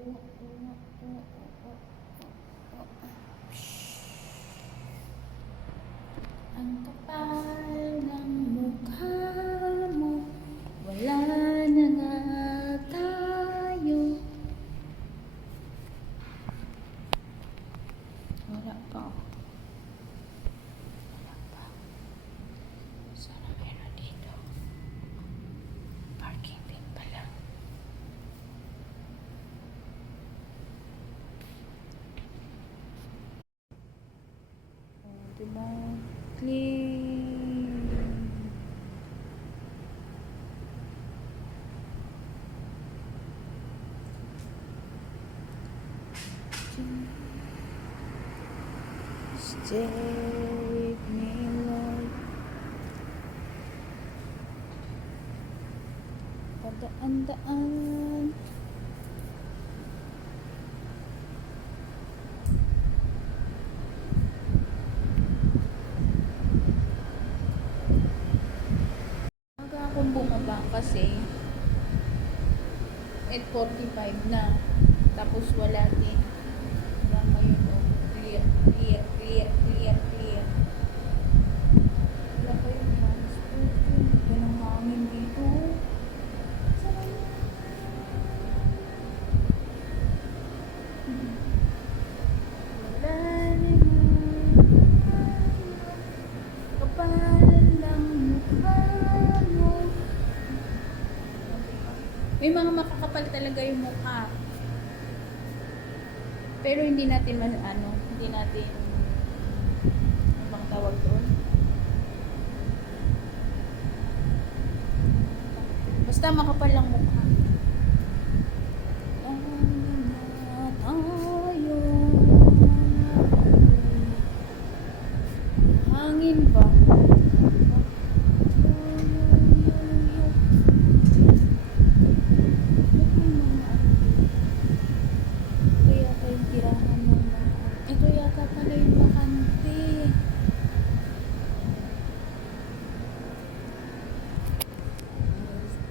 Ang kapal ng mukha mo Wala na tayo. Wala pa diba? Clean. Stay with me, Lord. Padaan-daan. Akong bumaba kasi 8.45 na. Tapos. Wala May mga makakapal talaga yung mukha. Pero hindi natin man ano, hindi natin ano bang tawag doon? Basta makapal lang mukha.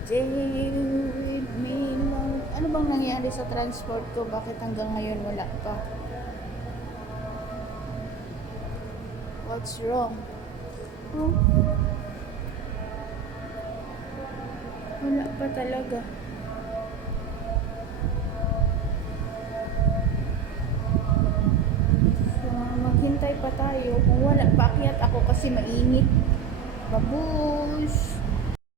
Stay with me, Lord. Ano bang nangyari sa transport ko? Bakit hanggang ngayon wala pa? What's wrong? Oh. Wala pa talaga. So, maghintay pa tayo. Kung wala, paakyat ako kasi mainit. Babush!